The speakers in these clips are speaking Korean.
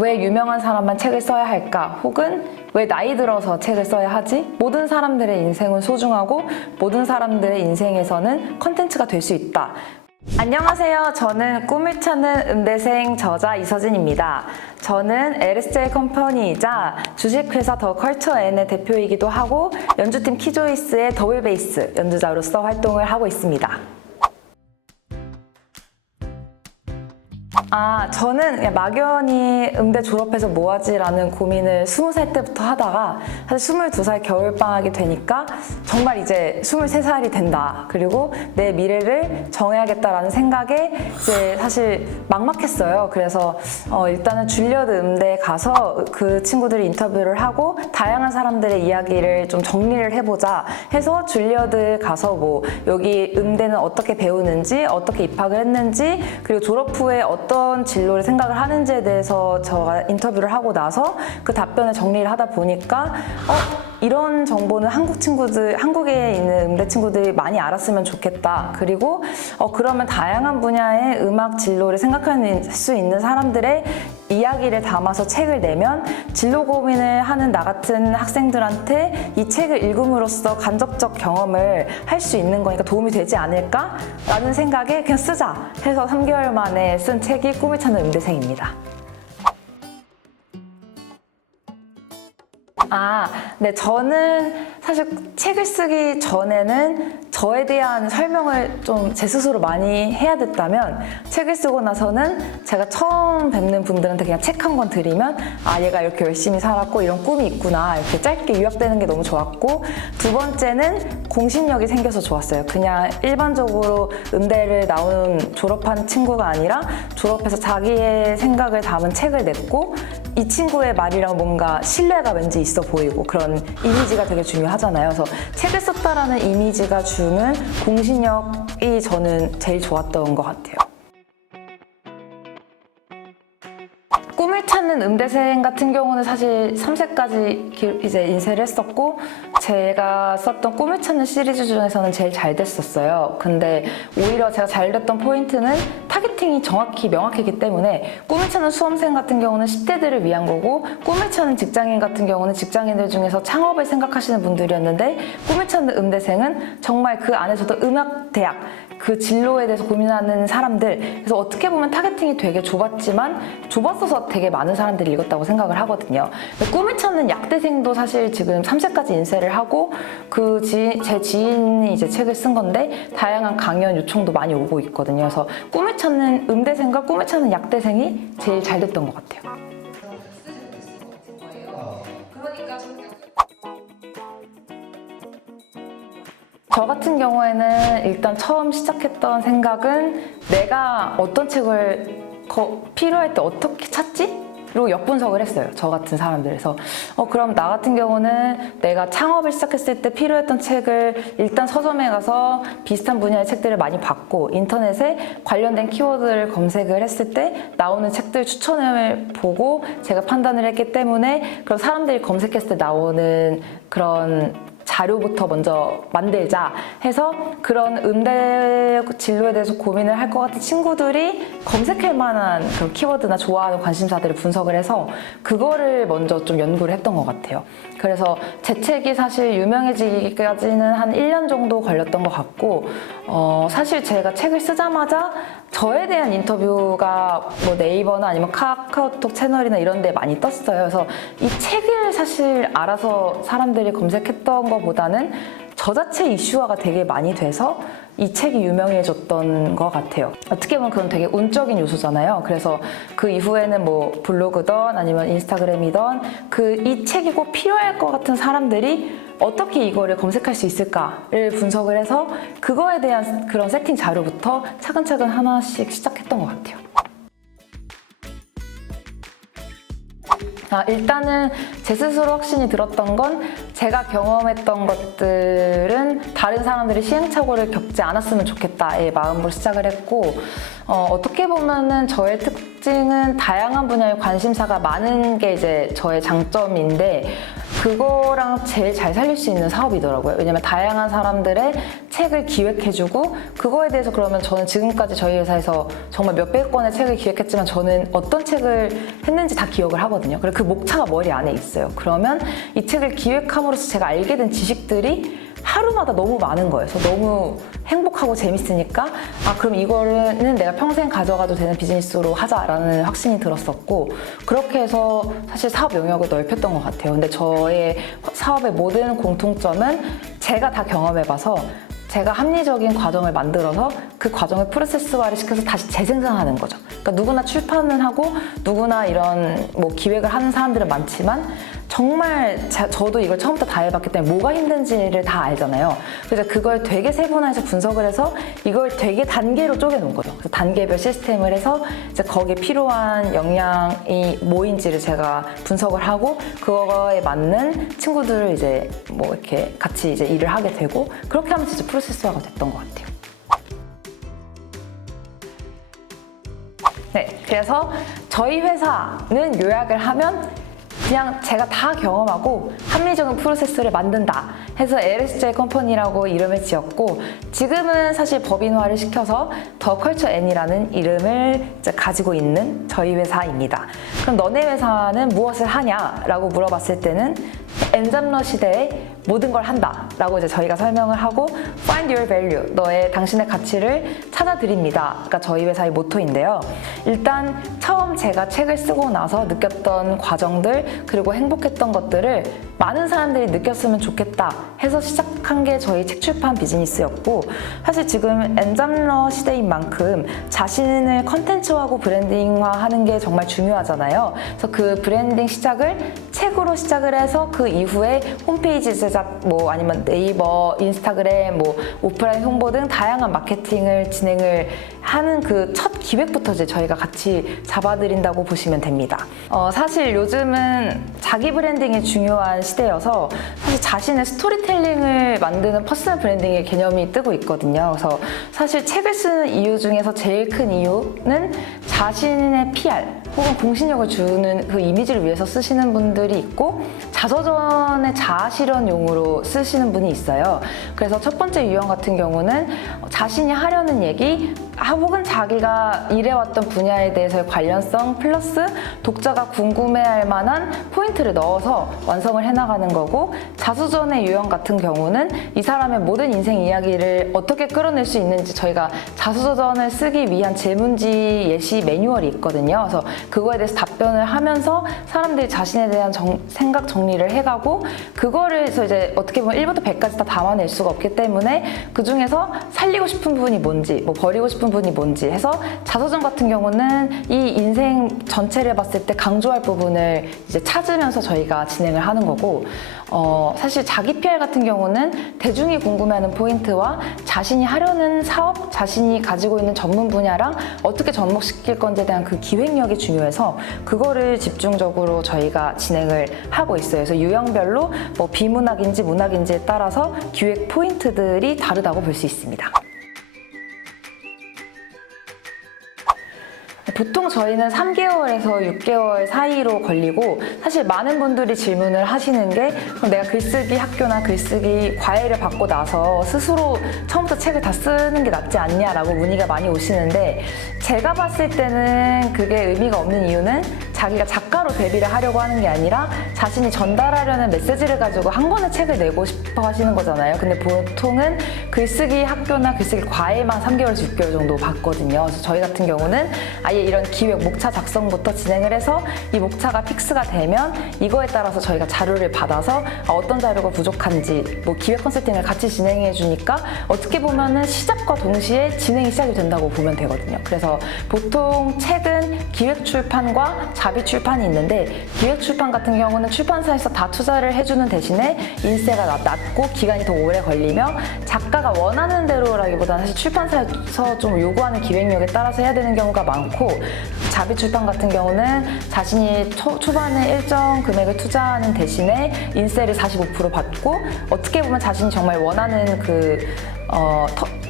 왜 유명한 사람만 책을 써야 할까? 혹은 왜 나이 들어서 책을 써야 하지? 모든 사람들의 인생은 소중하고 모든 사람들의 인생에서는 컨텐츠가 될 수 있다. 안녕하세요. 저는 꿈을 찾는 음대생 저자 이서진입니다. 저는 LSJ 컴퍼니이자 주식회사 더 컬처N의 대표이기도 하고 연주팀 키조이스의 더블 베이스 연주자로서 활동을 하고 있습니다. 저는 그냥 막연히 음대 졸업해서 뭐 하지라는 고민을 20살 때부터 하다가 사실 22살 겨울방학이 되니까 정말 이제 23살이 된다. 그리고 내 미래를 정해야겠다라는 생각에 이제 사실 막막했어요. 그래서 일단은 줄리어드 음대에 가서 그 친구들이 인터뷰를 하고 다양한 사람들의 이야기를 좀 정리를 해보자 해서 줄리어드 가서 뭐 여기 음대는 어떻게 배우는지 어떻게 입학을 했는지 그리고 졸업 후에 어떤 진로를 생각을 하는지에 대해서 제가 인터뷰를 하고 나서 그 답변을 정리를 하다 보니까 이런 정보는 한국에 있는 음대 친구들이 많이 알았으면 좋겠다. 그리고 그러면 다양한 분야의 음악 진로를 생각할 수 있는 사람들의 이야기를 담아서 책을 내면 진로 고민을 하는 나 같은 학생들한테 이 책을 읽음으로써 간접적 경험을 할 수 있는 거니까 도움이 되지 않을까라는 생각에 그냥 쓰자 해서 3개월 만에 쓴 책이 꿈을 찾는 음대생입니다. 네, 저는 사실 책을 쓰기 전에는 저에 대한 설명을 좀 제 스스로 많이 해야 됐다면 책을 쓰고 나서는 제가 처음 뵙는 분들한테 그냥 책 한 권 드리면 얘가 이렇게 열심히 살았고 이런 꿈이 있구나 이렇게 짧게 요약되는 게 너무 좋았고 두 번째는 공신력이 생겨서 좋았어요. 그냥 일반적으로 음대를 졸업한 친구가 아니라 졸업해서 자기의 생각을 담은 책을 냈고 이 친구의 말이랑 뭔가 신뢰가 왠지 있어 보이고 그런 이미지가 되게 중요하잖아요. 그래서 책을 썼다라는 이미지가 주는 공신력이 저는 제일 좋았던 것 같아요. 꿈을 찾는 음대생 같은 경우는 사실 3세까지 이제 인쇄를 했었고 제가 썼던 꿈을 찾는 시리즈 중에서는 제일 잘 됐었어요. 근데 오히려 제가 잘 됐던 포인트는 타겟팅이 정확히 명확했기 때문에 꿈을 찾는 수험생 같은 경우는 10대들을 위한 거고 꿈을 찾는 직장인 같은 경우는 직장인들 중에서 창업을 생각하시는 분들이었는데 꿈을 찾는 음대생은 정말 그 안에서도 음악대학 그 진로에 대해서 고민하는 사람들 그래서 어떻게 보면 타겟팅이 되게 좁았어서 되게 많은 사람들이 읽었다고 생각을 하거든요. 꿈을 찾는 약대생도 사실 지금 3세까지 인쇄를 하고 제 지인이 이제 책을 쓴 건데 다양한 강연 요청도 많이 오고 있거든요. 그래서 꿈을 찾는 음대생과 꿈을 찾는 약대생이 제일 잘 됐던 것 같아요. 저 같은 경우에는 일단 처음 시작했던 생각은 내가 어떤 책을 필요할 때 어떻게 찾지? 그리고 역분석을 했어요. 저 같은 사람들에서 그럼 나 같은 경우는 내가 창업을 시작했을 때 필요했던 책을 일단 서점에 가서 비슷한 분야의 책들을 많이 봤고 인터넷에 관련된 키워드를 검색을 했을 때 나오는 책들 추천을 보고 제가 판단을 했기 때문에 그런 사람들이 검색했을 때 나오는 그런 자료부터 먼저 만들자 해서 그런 음대 진로에 대해서 고민을 할 것 같은 친구들이 검색할 만한 그런 키워드나 좋아하는 관심사들을 분석을 해서 그거를 먼저 좀 연구를 했던 것 같아요. 그래서 제 책이 사실 유명해지기까지는 한 1년 정도 걸렸던 것 같고 사실 제가 책을 쓰자마자 저에 대한 인터뷰가 뭐 네이버나 아니면 카카오톡 채널이나 이런 데 많이 떴어요. 그래서 이 책을 사실 알아서 사람들이 검색했던 것보다는 저 자체 이슈화가 되게 많이 돼서 이 책이 유명해졌던 것 같아요. 어떻게 보면 그건 되게 운적인 요소잖아요. 그래서 그 이후에는 뭐 블로그든 아니면 인스타그램이든 이 책이 꼭 필요할 것 같은 사람들이 어떻게 이거를 검색할 수 있을까를 분석을 해서 그거에 대한 그런 세팅 자료부터 차근차근 하나씩 시작했던 것 같아요. 일단은 제 스스로 확신이 들었던 건 제가 경험했던 것들은 다른 사람들이 시행착오를 겪지 않았으면 좋겠다의 마음으로 시작을 했고 어떻게 보면은 저의 특징은 다양한 분야의 관심사가 많은 게 이제 저의 장점인데 그거랑 제일 잘 살릴 수 있는 사업이더라고요. 왜냐면 다양한 사람들의 책을 기획해주고 그거에 대해서 그러면 저는 지금까지 저희 회사에서 정말 몇백 권의 책을 기획했지만 저는 어떤 책을 했는지 다 기억을 하거든요. 그리고 그 목차가 머리 안에 있어요. 그러면 이 책을 기획함으로써 제가 알게 된 지식들이 하루마다 너무 많은 거예요. 그래서 너무 행복하고 재밌으니까 그럼 이거는 내가 평생 가져가도 되는 비즈니스로 하자라는 확신이 들었었고 그렇게 해서 사실 사업 영역을 넓혔던 것 같아요. 근데 저의 사업의 모든 공통점은 제가 다 경험해봐서 제가 합리적인 과정을 만들어서 그 과정을 프로세스화를 시켜서 다시 재생산하는 거죠. 그러니까 누구나 출판을 하고 누구나 이런 뭐 기획을 하는 사람들은 많지만 정말 저도 이걸 처음부터 다 해봤기 때문에 뭐가 힘든지를 다 알잖아요. 그래서 그걸 되게 세분화해서 분석을 해서 이걸 되게 단계로 쪼개놓은 거죠. 그래서 단계별 시스템을 해서 이제 거기에 필요한 역량이 뭐인지를 제가 분석을 하고 그거에 맞는 친구들을 이제 뭐 이렇게 같이 이제 일을 하게 되고 그렇게 하면 진짜 프로세스화가 됐던 것 같아요. 네, 그래서 저희 회사는 요약을 하면 그냥 제가 다 경험하고 합리적인 프로세스를 만든다 해서 LSJ 컴퍼니라고 이름을 지었고 지금은 사실 법인화를 시켜서 더 컬처 N이라는 이름을 이제 가지고 있는 저희 회사입니다. 그럼 너네 회사는 무엇을 하냐라고 물어봤을 때는 엔잡러 시대에 모든 걸 한다 라고 이제 저희가 설명을 하고 Find your value, 당신의 가치를 찾아드립니다. 그러니까 저희 회사의 모토인데요. 일단 처음 제가 책을 쓰고 나서 느꼈던 과정들 그리고 행복했던 것들을 많은 사람들이 느꼈으면 좋겠다 해서 시작한 게 저희 책 출판 비즈니스였고 사실 지금 엔잡러 시대인 만큼 자신을 컨텐츠화하고 브랜딩화하는 게 정말 중요하잖아요. 그래서 그 브랜딩 시작을 책으로 시작을 해서 그 이후에 홈페이지 제작 뭐 아니면 네이버, 인스타그램, 뭐 오프라인 홍보 등 다양한 마케팅을 진행을 하는 그 첫 기획부터 이제 저희가 같이 잡아드린다고 보시면 됩니다. 사실 요즘은 자기 브랜딩이 중요한 시대여서 사실 자신의 스토리텔링을 만드는 퍼스널 브랜딩의 개념이 뜨고 있거든요. 그래서 사실 책을 쓰는 이유 중에서 제일 큰 이유는 자신의 PR 혹은 공신력을 주는 그 이미지를 위해서 쓰시는 분들이 있고 자서전의 자아실현용으로 쓰시는 분이 있어요. 그래서 첫 번째 유형 같은 경우는 자신이 하려는 얘기 혹은 자기가 일해왔던 분야에 대해서의 관련성 플러스 독자가 궁금해할 만한 포인트를 넣어서 완성을 해나가는 거고 자서전의 유형 같은 경우는 이 사람의 모든 인생 이야기를 어떻게 끌어낼 수 있는지 저희가 자서전을 쓰기 위한 질문지 예시 매뉴얼이 있거든요. 그래서 그거에 대해서 답변을 하면서 사람들이 자신에 대한 생각 정리를 해가고 그거를 해서 이제 어떻게 보면 1부터 100까지 다 담아낼 수가 없기 때문에 그 중에서 살리고 싶은 부분이 뭔지 뭐 버리고 싶은 부분이 뭔지 해서 자서전 같은 경우는 이 인생 전체를 봤을 때 강조할 부분을 이제 찾으면서 저희가 진행을 하는 거고 사실 자기 PR 같은 경우는 대중이 궁금해하는 포인트와 자신이 하려는 사업, 자신이 가지고 있는 전문 분야랑 어떻게 접목시킬 건지에 대한 그 기획력이 중요해서 그거를 집중적으로 저희가 진행을 하고 있어요. 그래서 유형별로 뭐 비문학인지 문학인지에 따라서 기획 포인트들이 다르다고 볼 수 있습니다. 보통 저희는 3개월에서 6개월 사이로 걸리고 사실 많은 분들이 질문을 하시는 게 그럼 내가 글쓰기 학교나 글쓰기 과외를 받고 나서 스스로 처음부터 책을 다 쓰는 게 낫지 않냐라고 문의가 많이 오시는데 제가 봤을 때는 그게 의미가 없는 이유는 자기가 작가로 데뷔를 하려고 하는 게 아니라 자신이 전달하려는 메시지를 가지고 한 권의 책을 내고 싶어 하시는 거잖아요. 근데 보통은 글쓰기 학교나 글쓰기 과외만 3개월에서 6개월 정도 받거든요. 그래서 저희 같은 경우는 아예 이런 기획 목차 작성부터 진행을 해서 이 목차가 픽스가 되면 이거에 따라서 저희가 자료를 받아서 어떤 자료가 부족한지 뭐 기획 컨설팅을 같이 진행해 주니까 어떻게 보면은 시작과 동시에 진행이 시작이 된다고 보면 되거든요. 그래서 보통 책은 기획 출판과 자비 출판이 있는데 기획 출판 같은 경우는 출판사에서 다 투자를 해주는 대신에 인세가 낮고 기간이 더 오래 걸리며 작가가 원하는 대로라기보다는 사실 출판사에서 좀 요구하는 기획력에 따라서 해야 되는 경우가 많고 자비 출판 같은 경우는 자신이 초반에 일정 금액을 투자하는 대신에 인세를 45% 받고 어떻게 보면 자신이 정말 원하는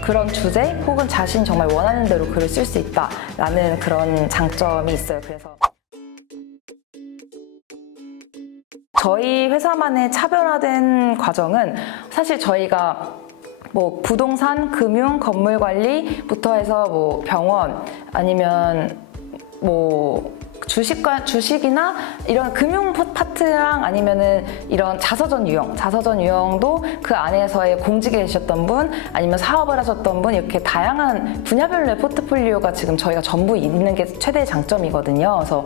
그런 주제 혹은 자신이 정말 원하는 대로 글을 쓸 수 있다라는 그런 장점이 있어요. 그래서 저희 회사만의 차별화된 과정은 사실 저희가 뭐 부동산, 금융, 건물 관리부터 해서 뭐 병원 아니면 뭐 주식이나 이런 금융 파트랑 아니면은 이런 자서전 유형도 그 안에서의 공직에 계셨던 분 아니면 사업을 하셨던 분 이렇게 다양한 분야별로의 포트폴리오가 지금 저희가 전부 있는 게 최대의 장점이거든요. 그래서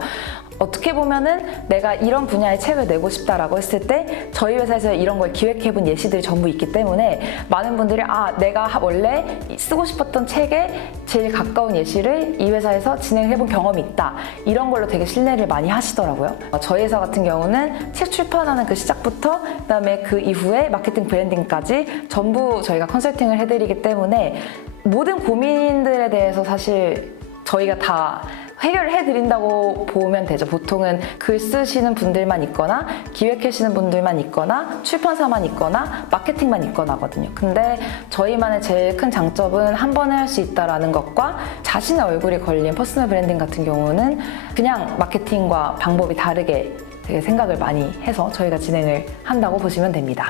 어떻게 보면은 내가 이런 분야의 책을 내고 싶다라고 했을 때 저희 회사에서 이런 걸 기획해본 예시들이 전부 있기 때문에 많은 분들이 내가 원래 쓰고 싶었던 책에 제일 가까운 예시를 이 회사에서 진행해본 경험이 있다. 이런 걸로 되게 신뢰를 많이 하시더라고요. 저희 회사 같은 경우는 책 출판하는 그 시작부터 그다음에 그 이후에 마케팅 브랜딩까지 전부 저희가 컨설팅을 해드리기 때문에 모든 고민들에 대해서 사실 저희가 다 해결을 해드린다고 보면 되죠. 보통은 글 쓰시는 분들만 있거나 기획하시는 분들만 있거나 출판사만 있거나 마케팅만 있거나 하거든요. 근데 저희만의 제일 큰 장점은 한 번에 할 수 있다는 것과 자신의 얼굴이 걸린 퍼스널 브랜딩 같은 경우는 그냥 마케팅과 방법이 다르게 되게 생각을 많이 해서 저희가 진행을 한다고 보시면 됩니다.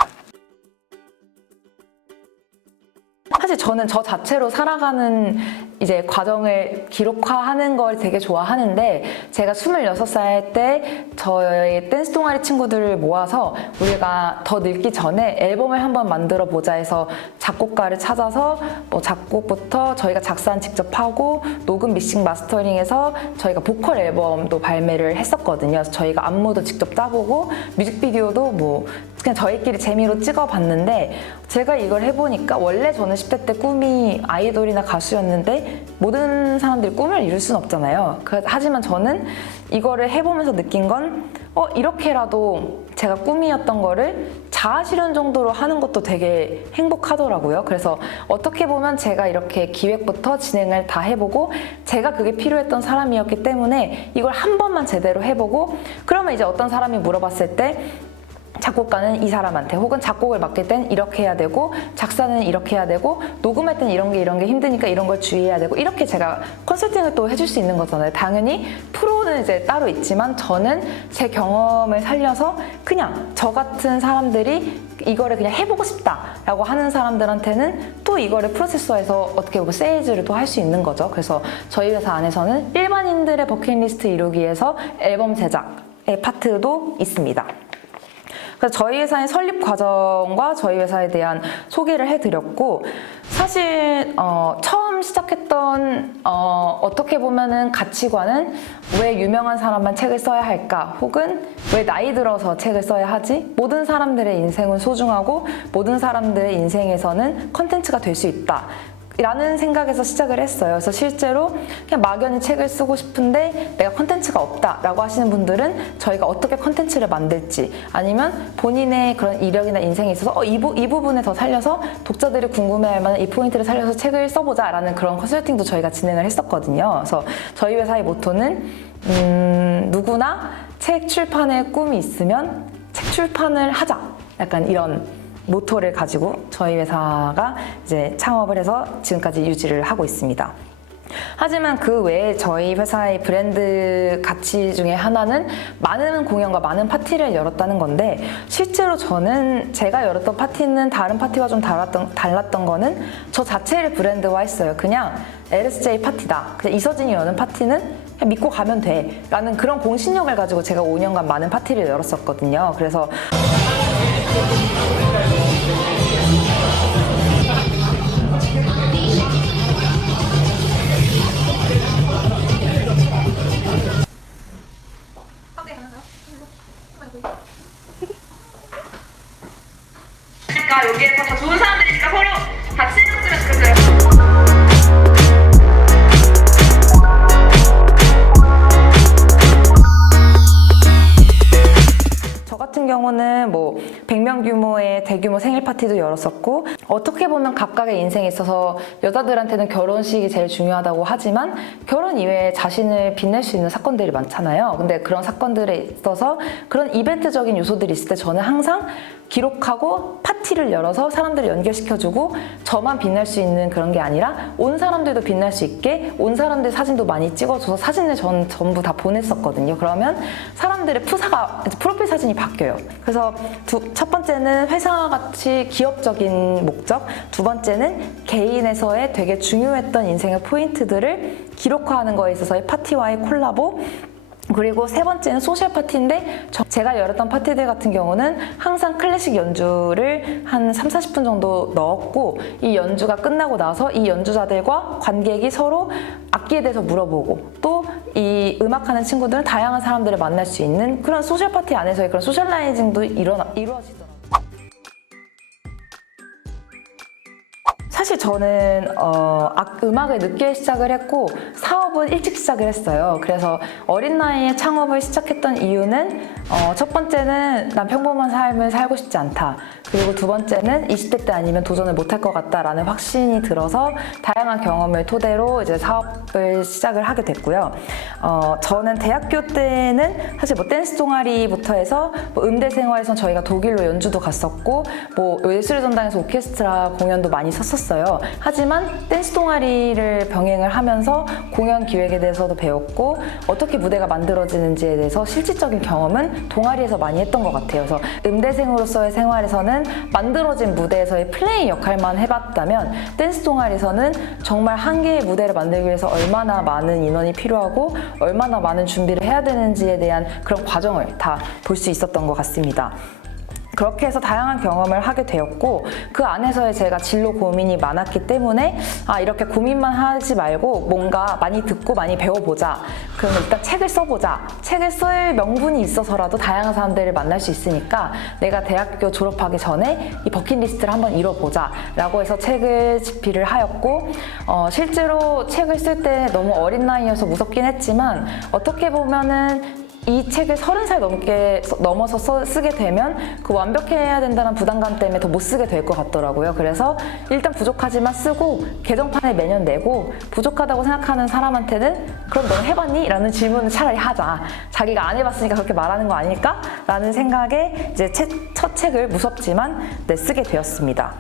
사실 저는 저 자체로 살아가는 이제 과정을 기록화하는 걸 되게 좋아하는데 제가 26살 때 저희 댄스 동아리 친구들을 모아서 우리가 더 늙기 전에 앨범을 한번 만들어 보자 해서 작곡가를 찾아서 뭐 작곡부터 저희가 작사는 직접 하고 녹음 믹싱 마스터링해서 저희가 보컬 앨범도 발매를 했었거든요. 그래서 저희가 안무도 직접 짜보고 뮤직비디오도 뭐 그냥 저희끼리 재미로 찍어봤는데 제가 이걸 해보니까 원래 저는 10대 때 꿈이 아이돌이나 가수였는데 모든 사람들이 꿈을 이룰 수는 없잖아요. 하지만 저는 이거를 해보면서 느낀 건 이렇게라도 제가 꿈이었던 거를 자아실현 정도로 하는 것도 되게 행복하더라고요. 그래서 어떻게 보면 제가 이렇게 기획부터 진행을 다 해보고 제가 그게 필요했던 사람이었기 때문에 이걸 한 번만 제대로 해보고 그러면 이제 어떤 사람이 물어봤을 때 작곡가는 이 사람한테 혹은 작곡을 맡길 땐 이렇게 해야 되고 작사는 이렇게 해야 되고 녹음할 땐 이런 게 힘드니까 이런 걸 주의해야 되고 이렇게 제가 컨설팅을 또 해줄 수 있는 거잖아요. 당연히 프로는 이제 따로 있지만 저는 제 경험을 살려서 그냥 저 같은 사람들이 이거를 그냥 해보고 싶다라고 하는 사람들한테는 또 이거를 프로세서에서 어떻게 보면 세일즈를 또 할 수 있는 거죠. 그래서 저희 회사 안에서는 일반인들의 버킷리스트 이루기 위해서 앨범 제작의 파트도 있습니다. 그래서 저희 회사의 설립 과정과 저희 회사에 대한 소개를 해드렸고 사실 처음 시작했던 어떻게 보면은 가치관은 왜 유명한 사람만 책을 써야 할까 혹은 왜 나이 들어서 책을 써야 하지? 모든 사람들의 인생은 소중하고 모든 사람들의 인생에서는 컨텐츠가 될 수 있다. 라는 생각에서 시작을 했어요. 그래서 실제로 그냥 막연히 책을 쓰고 싶은데 내가 컨텐츠가 없다라고 하시는 분들은 저희가 어떻게 컨텐츠를 만들지 아니면 본인의 그런 이력이나 인생에 있어서 이 부분에 더 살려서 독자들이 궁금해할 만한 이 포인트를 살려서 책을 써보자 라는 그런 컨설팅도 저희가 진행을 했었거든요. 그래서 저희 회사의 모토는 누구나 책 출판의 꿈이 있으면 책 출판을 하자 약간 이런 모토를 가지고 저희 회사가 이제 창업을 해서 지금까지 유지를 하고 있습니다. 하지만 그 외에 저희 회사의 브랜드 가치 중에 하나는 많은 공연과 많은 파티를 열었다는 건데 실제로 저는 제가 열었던 파티는 다른 파티와 좀 달랐던 거는 저 자체를 브랜드화했어요. 그냥 LSJ 파티다. 그냥 이서진이 여는 파티는 그냥 믿고 가면 돼 라는 그런 공신력을 가지고 제가 5년간 많은 파티를 열었었거든요. 그래서 여기에서 다 좋은 사람들이니까 서로 같이 신경 쓰면 좋겠어요. 저 같은 경우는 뭐 100명 규모의 대규모 생일 파티도 열었었고 어떻게 보면 각각의 인생에 있어서 여자들한테는 결혼식이 제일 중요하다고 하지만 결혼 이외에 자신을 빛낼 수 있는 사건들이 많잖아요. 근데 그런 사건들에 있어서 그런 이벤트적인 요소들이 있을 때 저는 항상 기록하고 파티를 열어서 사람들을 연결시켜주고 저만 빛날 수 있는 그런 게 아니라 온 사람들도 빛날 수 있게 온 사람들 사진도 많이 찍어줘서 사진을 전 전부 다 보냈었거든요. 그러면 사람들의 프로필 사진이 바뀌어요. 거예요. 그래서 첫 번째는 회사같이 기업적인 목적, 두 번째는 개인에서의 되게 중요했던 인생의 포인트들을 기록화하는 거에 있어서의 파티와의 콜라보, 그리고 세 번째는 소셜 파티인데 제가 열었던 파티들 같은 경우는 항상 클래식 연주를 한 30-40분 정도 넣었고, 이 연주가 끝나고 나서 이 연주자들과 관객이 서로 악기에 대해서 물어보고, 또 이 음악하는 친구들은 다양한 사람들을 만날 수 있는 그런 소셜 파티 안에서의 그런 소셜라이징도 이루어지더라고요. 사실 저는 음악을 늦게 시작을 했고 사업은 일찍 시작을 했어요. 그래서 어린 나이에 창업을 시작했던 이유는 첫 번째는 난 평범한 삶을 살고 싶지 않다. 그리고 두 번째는 20대 때 아니면 도전을 못할 것 같다라는 확신이 들어서 다양한 경험을 토대로 이제 사업을 시작을 하게 됐고요. 저는 대학교 때는 사실 뭐 댄스 동아리부터 해서 뭐 음대 생활에서 저희가 독일로 연주도 갔었고, 뭐 예술의 전당에서 오케스트라 공연도 많이 섰었어요. 하지만 댄스 동아리를 병행을 하면서 공연 기획에 대해서도 배웠고, 어떻게 무대가 만들어지는지에 대해서 실질적인 경험은 동아리에서 많이 했던 것 같아요. 그래서 음대생으로서의 생활에서는 만들어진 무대에서의 플레이 역할만 해봤다면, 댄스 동아리에서는 정말 한 개의 무대를 만들기 위해서 얼마나 많은 인원이 필요하고 얼마나 많은 준비를 해야 되는지에 대한 그런 과정을 다 볼 수 있었던 것 같습니다. 그렇게 해서 다양한 경험을 하게 되었고, 그 안에서의 제가 진로 고민이 많았기 때문에 이렇게 고민만 하지 말고 뭔가 많이 듣고 많이 배워보자. 그러면 일단 책을 써보자. 책을 쓸 명분이 있어서라도 다양한 사람들을 만날 수 있으니까 내가 대학교 졸업하기 전에 이 버킷리스트를 한번 이뤄보자 라고 해서 책을 집필을 하였고, 실제로 책을 쓸 때 너무 어린 나이여서 무섭긴 했지만, 어떻게 보면은 이 책을 30살 넘어서 쓰게 되면 그 완벽해야 된다는 부담감 때문에 더 못 쓰게 될 것 같더라고요. 그래서 일단 부족하지만 쓰고 개정판을 매년 내고, 부족하다고 생각하는 사람한테는 그럼 너 해봤니? 라는 질문을 차라리 하자. 자기가 안 해봤으니까 그렇게 말하는 거 아닐까? 라는 생각에 이제 첫 책을 무섭지만 쓰게 되었습니다.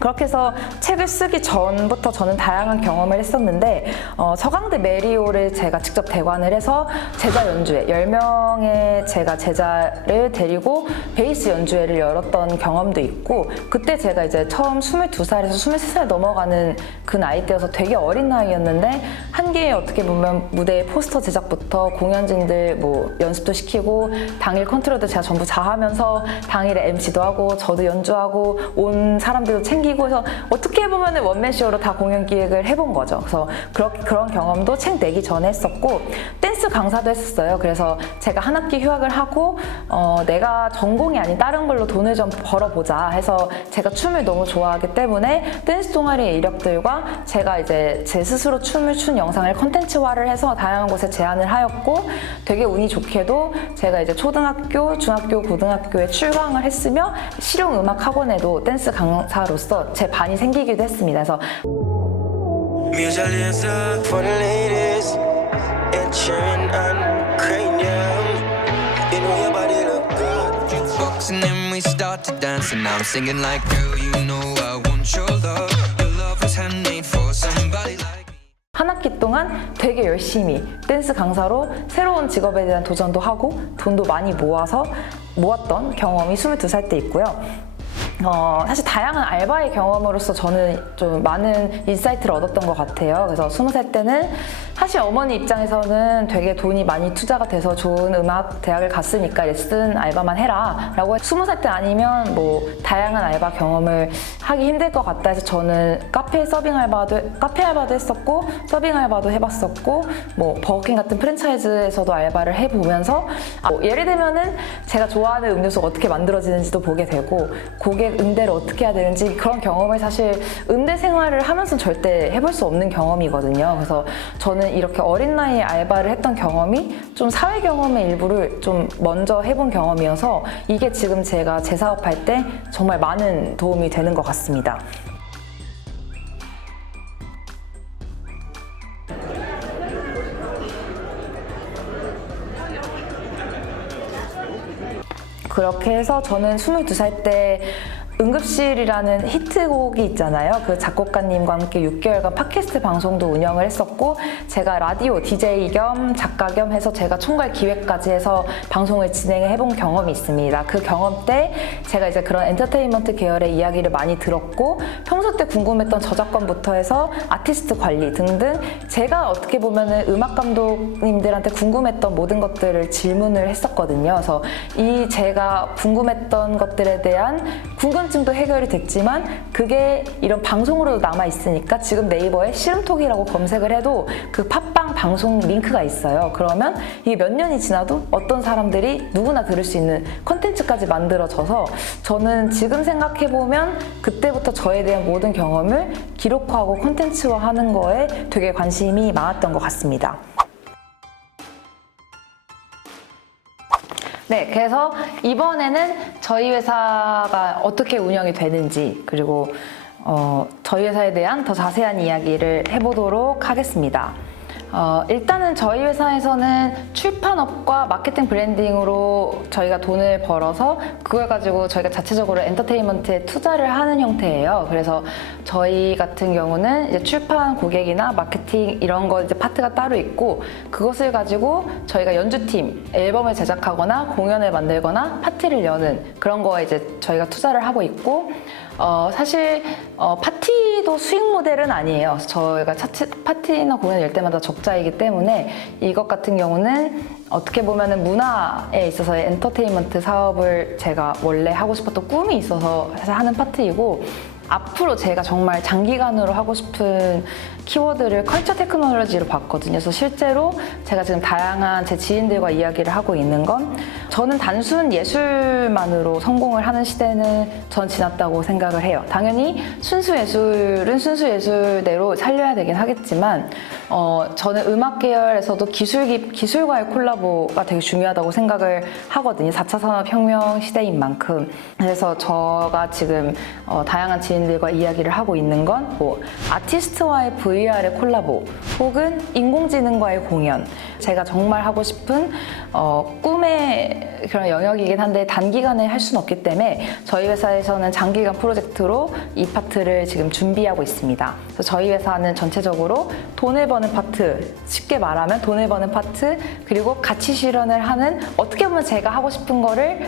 그렇게 해서 책을 쓰기 전부터 저는 다양한 경험을 했었는데, 서강대 메리오를 제가 직접 대관을 해서 제자 연주회, 10명의 제가 제자를 데리고 베이스 연주회를 열었던 경험도 있고, 그때 제가 이제 처음 22살에서 23살 넘어가는 그 나이 때여서 되게 어린 나이였는데, 한 개의 어떻게 보면 무대의 포스터 제작부터 공연진들 뭐 연습도 시키고, 당일 컨트롤도 제가 전부 다 하면서 당일에 MC도 하고 저도 연주하고 온 사람들도 챙기고 해서 어떻게 보면 원맨쇼로 다 공연 기획을 해본 거죠. 그래서 그런 경험도 책 내기 전에 했었고, 댄스 강사도 했었어요. 그래서 제가 한 학기 휴학을 하고 내가 전공이 아닌 다른 걸로 돈을 좀 벌어보자 해서, 제가 춤을 너무 좋아하기 때문에 댄스 동아리의 이력들과 제가 이제 제 스스로 춤을 춘 영상을 컨텐츠화를 해서 다양한 곳에 제안을 하였고, 되게 운이 좋게도 제가 이제 초등학교, 중학교, 고등학교에 출강을 했으며 실용음악학원에도 댄스 강사로서 제 반이 생기기도 했습니다. 그래서 Mieux alianza for the ladies, Ed Sheeran and Cranium. You know your body look good. Jukebox and then we start to dance and I'm singing like, girl, you know I want your love. Your love was handmade for somebody like me. 한 학기 동안 되게 열심히 댄스 강사로 새로운 직업에 대한 도전도 하고 돈도 많이 모았던 경험이 22살 때 있고요. 사실 다양한 알바의 경험으로서 저는 좀 많은 인사이트를 얻었던 것 같아요. 그래서 20살 때는 사실 어머니 입장에서는 되게 돈이 많이 투자가 돼서 좋은 음악 대학을 갔으니까 레슨 알바만 해라 라고 20살 때 아니면 뭐 다양한 알바 경험을 하기 힘들 것 같다 해서 저는 카페 알바도 했었고, 서빙 알바도 해봤었고, 뭐 버거킹 같은 프랜차이즈에서도 알바를 해보면서 예를 들면은 제가 좋아하는 음료수가 어떻게 만들어지는지도 보게 되고, 고객 응대를 어떻게 해야 되는지, 그런 경험을 사실 음대 생활을 하면서 절대 해볼 수 없는 경험이거든요. 그래서 저는 이렇게 어린 나이에 알바를 했던 경험이 좀 사회 경험의 일부를 좀 먼저 해본 경험이어서, 이게 지금 제가 재사업할 때 정말 많은 도움이 되는 것 같습니다. 그렇게 해서 저는 22살 때 응급실이라는 히트곡이 있잖아요. 그 작곡가님과 함께 6개월간 팟캐스트 방송도 운영을 했었고 제가 라디오 DJ 겸 작가 겸 해서 제가 총괄 기획까지 해서 방송을 진행해 본 경험이 있습니다. 그 경험 때 제가 이제 그런 엔터테인먼트 계열의 이야기를 많이 들었고 평소 때 궁금했던 저작권부터 해서 아티스트 관리 등등 제가 어떻게 보면은 음악 감독님들한테 궁금했던 모든 것들을 질문을 했었거든요. 그래서 이 제가 궁금했던 것들에 대한 궁금증도 해결이 됐지만 그게 이런 방송으로도 남아 있으니까 지금 네이버에 씨름톡이라고 검색을 해도 그 팟빵 방송 링크가 있어요. 그러면 이게 몇 년이 지나도 어떤 사람들이 누구나 들을 수 있는 컨텐츠까지 만들어져서 저는 지금 생각해보면 그때부터 저에 대한 모든 경험을 기록화하고 컨텐츠화하는 거에 되게 관심이 많았던 것 같습니다. 네, 그래서 이번에는 저희 회사가 어떻게 운영이 되는지 그리고 저희 회사에 대한 더 자세한 이야기를 해보도록 하겠습니다. 일단은 저희 회사에서는 출판업과 마케팅 브랜딩으로 저희가 돈을 벌어서 그걸 가지고 저희가 자체적으로 엔터테인먼트에 투자를 하는 형태예요. 그래서 저희 같은 경우는 이제 출판 고객이나 마케팅 이런 거 이제 파트가 따로 있고 그것을 가지고 저희가 연주팀 앨범을 제작하거나 공연을 만들거나 파티를 여는 그런 거에 이제 저희가 투자를 하고 있고 사실 파티도 수익 모델은 아니에요. 저희가 파티나 공연을 열 때마다 적자이기 때문에 이것 같은 경우는 어떻게 보면은 문화에 있어서의 엔터테인먼트 사업을 제가 원래 하고 싶었던 꿈이 있어서 하는 파트이고 앞으로 제가 정말 장기간으로 하고 싶은 키워드를 컬처 테크놀로지로 봤거든요. 그래서 실제로 제가 지금 다양한 제 지인들과 이야기를 하고 있는 건 저는 단순 예술만으로 성공을 하는 시대는 전 지났다고 생각을 해요. 당연히 순수 예술은 순수 예술대로 살려야 되긴 하겠지만 저는 음악 계열에서도 기술과의 콜라보가 되게 중요하다고 생각을 하거든요. 4차 산업혁명 시대인 만큼. 그래서 제가 지금 다양한 지인들과 이야기를 하고 있는 건 뭐 아티스트와의 VR의 콜라보 혹은 인공지능과의 공연 제가 정말 하고 싶은 꿈의 그런 영역이긴 한데 단기간에 할 수는 없기 때문에 저희 회사에서는 장기간 프로젝트로 이 파트를 지금 준비하고 있습니다. 그래서 저희 회사는 전체적으로 돈을 버는 파트, 쉽게 말하면 돈을 버는 파트 그리고 가치 실현을 하는 어떻게 보면 제가 하고 싶은 거를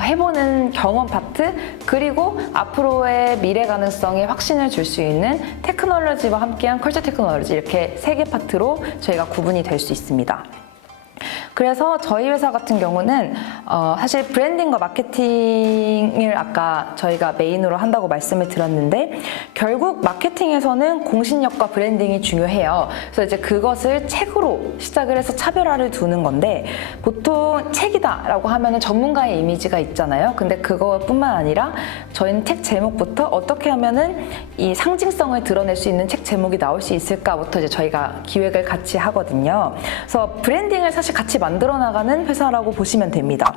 해보는 경험 파트 그리고 앞으로의 미래 가능성에 확신을 줄 수 있는 테크놀로지와 함께한 컬처 테크놀로지 이렇게 3개 파트로 저희가 구분이 될 수 있습니다. 그래서 저희 회사 같은 경우는 사실 브랜딩과 마케팅을 아까 저희가 메인으로 한다고 말씀을 드렸는데 결국 마케팅에서는 공신력과 브랜딩이 중요해요. 그래서 이제 그것을 책으로 시작을 해서 차별화를 두는 건데 보통 책이다라고 하면은 전문가의 이미지가 있잖아요. 근데 그것뿐만 아니라 저희는 책 제목부터 어떻게 하면은 이 상징성을 드러낼 수 있는 책 제목이 나올 수 있을까부터 이제 저희가 기획을 같이 하거든요. 그래서 브랜딩을 사실 같이 만들어 나가는 회사라고 보시면 됩니다.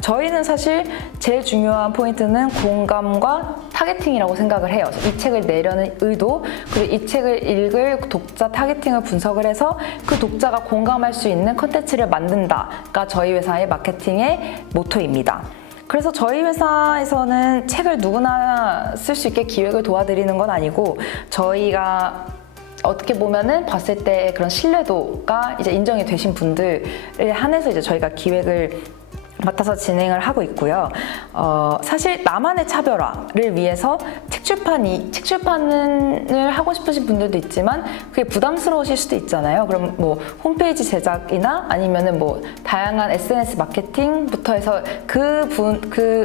저희는 사실 제일 중요한 포인트는 공감과 타겟팅이라고 생각을 해요. 이 책을 내려는 의도, 그리고 이 책을 읽을 독자 타겟팅을 분석을 해서 그 독자가 공감할 수 있는 콘텐츠를 만든다가 저희 회사의 마케팅의 모토입니다. 그래서 저희 회사에서는 책을 누구나 쓸 수 있게 기획을 도와드리는 건 아니고 저희가 어떻게 보면은 봤을 때 그런 신뢰도가 이제 인정이 되신 분들에 한해서 이제 저희가 기획을 맡아서 진행을 하고 있고요. 사실 나만의 차별화를 위해서 책 출판을 하고 싶으신 분들도 있지만 그게 부담스러우실 수도 있잖아요. 그럼 뭐 홈페이지 제작이나 아니면은 뭐 다양한 SNS 마케팅부터 해서 그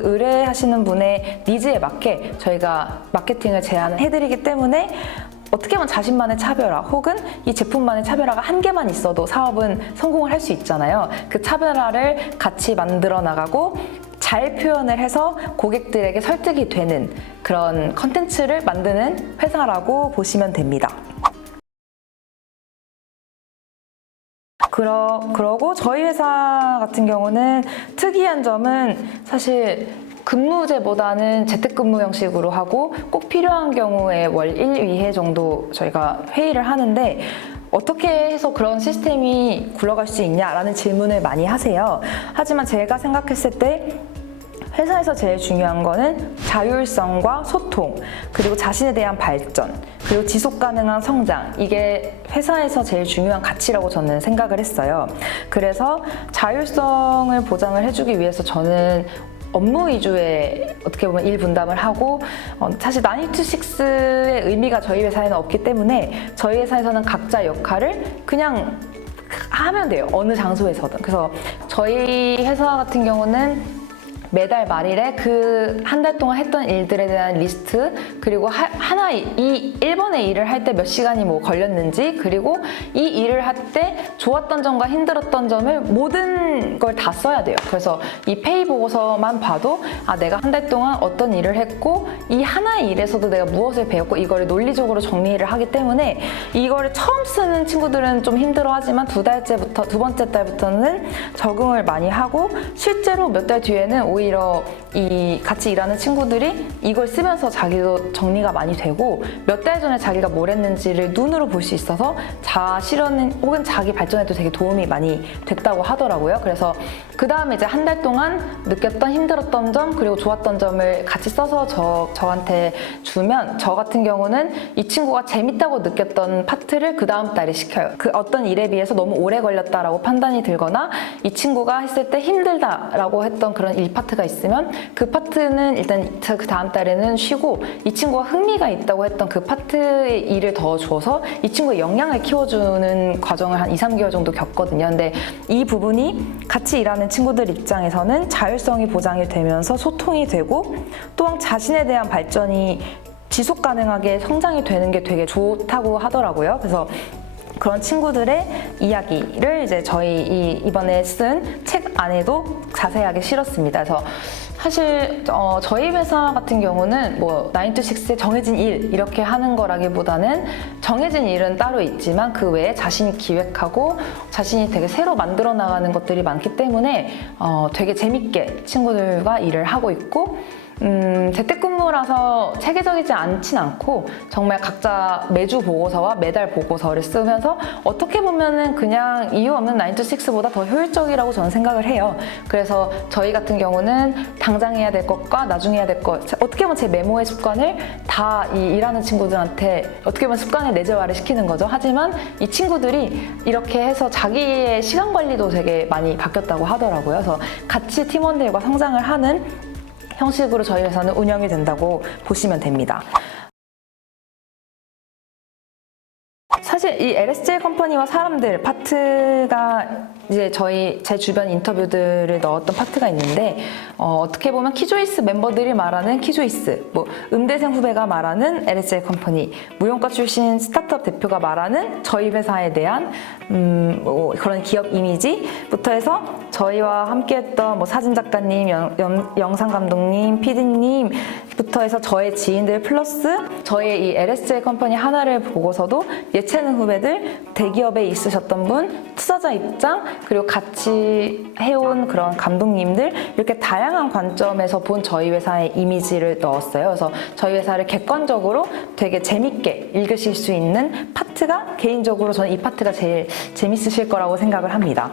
의뢰하시는 분의 니즈에 맞게 저희가 마케팅을 제안해드리기 때문에 어떻게 보면 자신만의 차별화 혹은 이 제품만의 차별화가 한 개만 있어도 사업은 성공을 할 수 있잖아요. 그 차별화를 같이 만들어 나가고 잘 표현을 해서 고객들에게 설득이 되는 그런 컨텐츠를 만드는 회사라고 보시면 됩니다. 그러고 저희 회사 같은 경우는 특이한 점은 사실 근무제보다는 재택근무 형식으로 하고 꼭 필요한 경우에 월 1, 2회 정도 저희가 회의를 하는데 어떻게 해서 그런 시스템이 굴러갈 수 있냐라는 질문을 많이 하세요. 하지만 제가 생각했을 때 회사에서 제일 중요한 거는 자율성과 소통, 그리고 자신에 대한 발전, 그리고 지속 가능한 성장. 이게 회사에서 제일 중요한 가치라고 저는 생각을 했어요. 그래서 자율성을 보장을 해주기 위해서 저는 업무 위주의 어떻게 보면 일 분담을 하고 사실 9to6의 의미가 저희 회사에는 없기 때문에 저희 회사에서는 각자 역할을 그냥 하면 돼요. 어느 장소에서든. 그래서 저희 회사 같은 경우는 매달 말일에 그 한 달 동안 했던 일들에 대한 리스트, 그리고 이 1번의 일을 할 때 몇 시간이 뭐 걸렸는지, 그리고 이 일을 할 때 좋았던 점과 힘들었던 점을 모든 걸 다 써야 돼요. 그래서 이 페이 보고서만 봐도 내가 한 달 동안 어떤 일을 했고 이 하나의 일에서도 내가 무엇을 배웠고 이거를 논리적으로 정리를 하기 때문에 이거를 처음 쓰는 친구들은 좀 힘들어하지만 두 번째 달부터는 적응을 많이 하고 실제로 몇 달 뒤에는 오히려 이 같이 일하는 친구들이 이걸 쓰면서 자기도 정리가 많이 되고 몇 달 전에 자기가 뭘 했는지를 눈으로 볼 수 있어서 자아 실현 혹은 자기 발전에도 되게 도움이 많이 됐다고 하더라고요. 그래서 그 다음에 이제 한 달 동안 느꼈던 힘들었던 점 그리고 좋았던 점을 같이 써서 저한테 주면 저 같은 경우는 이 친구가 재밌다고 느꼈던 파트를 그 다음 달에 시켜요. 그 어떤 일에 비해서 너무 오래 걸렸다라고 판단이 들거나 이 친구가 했을 때 힘들다라고 했던 그런 일 파트가 있으면 그 파트는 일단 그 다음 달에는 쉬고 이 친구가 흥미가 있다고 했던 그 파트의 일을 더 줘서 이 친구의 역량을 키워주는 과정을 한 2, 3개월 정도 겪거든요. 근데 이 부분이 같이 일하는 친구들 입장에서는 자율성이 보장이 되면서 소통이 되고 또한 자신에 대한 발전이 지속 가능하게 성장이 되는 게 되게 좋다고 하더라고요. 그래서 그런 친구들의 이야기를 이제 저희 이번에 쓴 책 안에도 자세하게 실었습니다. 그래서 사실 저희 회사 같은 경우는 뭐 9to6의 정해진 일 이렇게 하는 거라기보다는 정해진 일은 따로 있지만 그 외에 자신이 기획하고 자신이 되게 새로 만들어 나가는 것들이 많기 때문에 되게 재밌게 친구들과 일을 하고 있고 재택근무라서 체계적이지 않진 않고 정말 각자 매주 보고서와 매달 보고서를 쓰면서 어떻게 보면은 그냥 이유 없는 9to6보다 더 효율적이라고 저는 생각을 해요. 그래서 저희 같은 경우는 당장 해야 될 것과 나중에 해야 될 것, 어떻게 보면 제 메모의 습관을 다 이 일하는 친구들한테 어떻게 보면 습관을 내재화를 시키는 거죠. 하지만 이 친구들이 이렇게 해서 자기의 시간 관리도 되게 많이 바뀌었다고 하더라고요. 그래서 같이 팀원들과 성장을 하는 형식으로 저희 회사는 운영이 된다고 보시면 됩니다. 사실 이 LSJ 컴퍼니와 사람들 파트가 이제 제 주변 인터뷰들을 넣었던 파트가 있는데 어떻게 보면 키조이스 멤버들이 말하는 키조이스, 뭐 음대생 후배가 말하는 LSJ 컴퍼니, 무용과 출신 스타트업 대표가 말하는 저희 회사에 대한 뭐 그런 기업 이미지부터 해서 저희와 함께했던 뭐 사진 작가님, 영상 감독님, PD님부터 해서 저의 지인들 플러스 저의 이 LSJ 컴퍼니 하나를 보고서도 예체능 후배들, 대기업에 있으셨던 분, 투자자 입장, 그리고 같이 해온 그런 감독님들 이렇게 다양한 관점에서 본 저희 회사의 이미지를 넣었어요. 그래서 저희 회사를 객관적으로 되게 재밌게 읽으실 수 있는 파트가 개인적으로 저는 이 파트가 제일 재밌으실 거라고 생각을 합니다.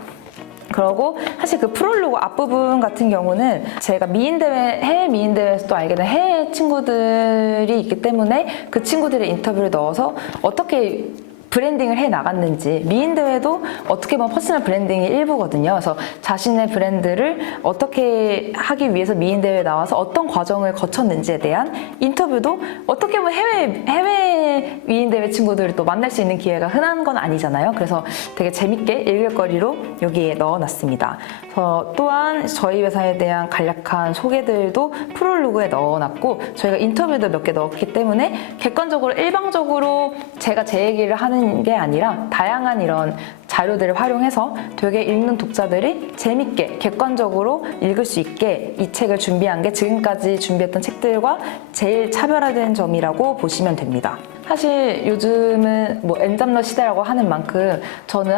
그리고 사실 그 프롤로그 앞부분 같은 경우는 제가 해외 미인대회에서도 알게 된 해외 친구들이 있기 때문에 그 친구들의 인터뷰를 넣어서 어떻게 브랜딩을 해 나갔는지, 미인대회도 어떻게 보면 퍼스널 브랜딩의 일부거든요. 그래서 자신의 브랜드를 어떻게 하기 위해서 미인대회에 나와서 어떤 과정을 거쳤는지에 대한 인터뷰도 어떻게 보면 해외 미인대회 친구들을 또 만날 수 있는 기회가 흔한 건 아니잖아요. 그래서 되게 재밌게 읽을 거리로 여기에 넣어놨습니다. 그래서 또한 저희 회사에 대한 간략한 소개들도 프롤로그에 넣어놨고 저희가 인터뷰도 몇 개 넣었기 때문에 객관적으로 일방적으로 제가 제 얘기를 하는 게 아니라 다양한 이런 자료들을 활용해서 되게 읽는 독자들이 재밌게 객관적으로 읽을 수 있게 이 책을 준비한 게 지금까지 준비했던 책들과 제일 차별화된 점이라고 보시면 됩니다. 사실 요즘은 뭐 엔잡러 시대라고 하는 만큼 저는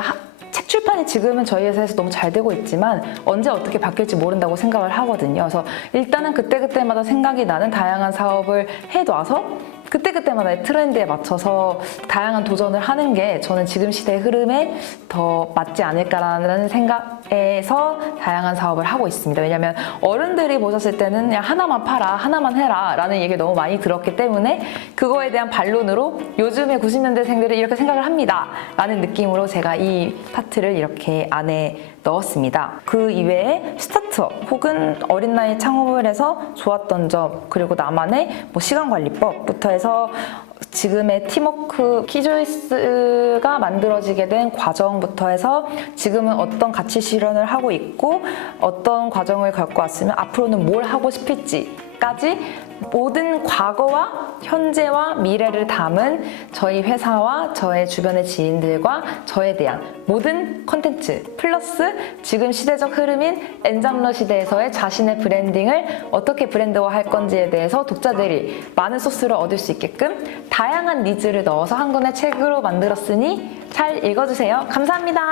책 출판이 지금은 저희 회사에서 너무 잘 되고 있지만 언제 어떻게 바뀔지 모른다고 생각을 하거든요. 그래서 일단은 그때그때마다 생각이 나는 다양한 사업을 해놔서 그때그때마다의 트렌드에 맞춰서 다양한 도전을 하는 게 저는 지금 시대의 흐름에 더 맞지 않을까라는 생각에서 다양한 사업을 하고 있습니다. 왜냐하면 어른들이 보셨을 때는 그냥 하나만 팔아, 하나만 해라 라는 얘기를 너무 많이 들었기 때문에 그거에 대한 반론으로 요즘의 90년대생들이 이렇게 생각을 합니다 라는 느낌으로 제가 이 파트를 이렇게 안에 넣었습니다. 그 이외에 스타트업 혹은 어린 나이 창업을 해서 좋았던 점, 그리고 나만의 뭐 시간관리법부터 해서 지금의 팀워크 키조이스가 만들어지게 된 과정부터 해서 지금은 어떤 가치 실현을 하고 있고 어떤 과정을 겪고 왔으면 앞으로는 뭘 하고 싶을지까지 모든 과거와 현재와 미래를 담은 저희 회사와 저의 주변의 지인들과 저에 대한 모든 컨텐츠 플러스 지금 시대적 흐름인 엔잡러 시대에서의 자신의 브랜딩을 어떻게 브랜드화할 건지에 대해서 독자들이 많은 소스를 얻을 수 있게끔 다양한 니즈를 넣어서 한 권의 책으로 만들었으니 잘 읽어주세요. 감사합니다.